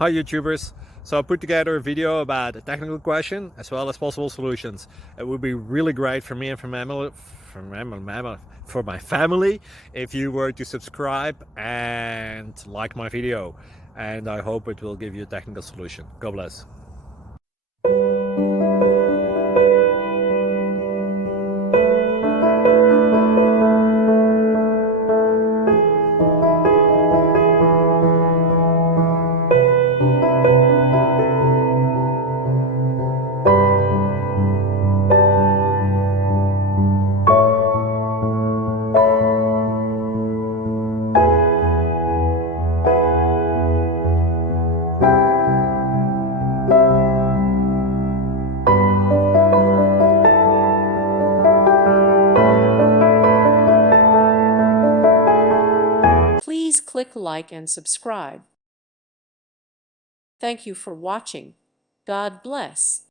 Hi YouTubers! So I put together a video about a technical question as well as possible solutions. It would be really great for me and for my family if you were to subscribe and like my video, and I hope it will give you a technical solution. God bless. Please click like and subscribe. Thank you for watching. God bless.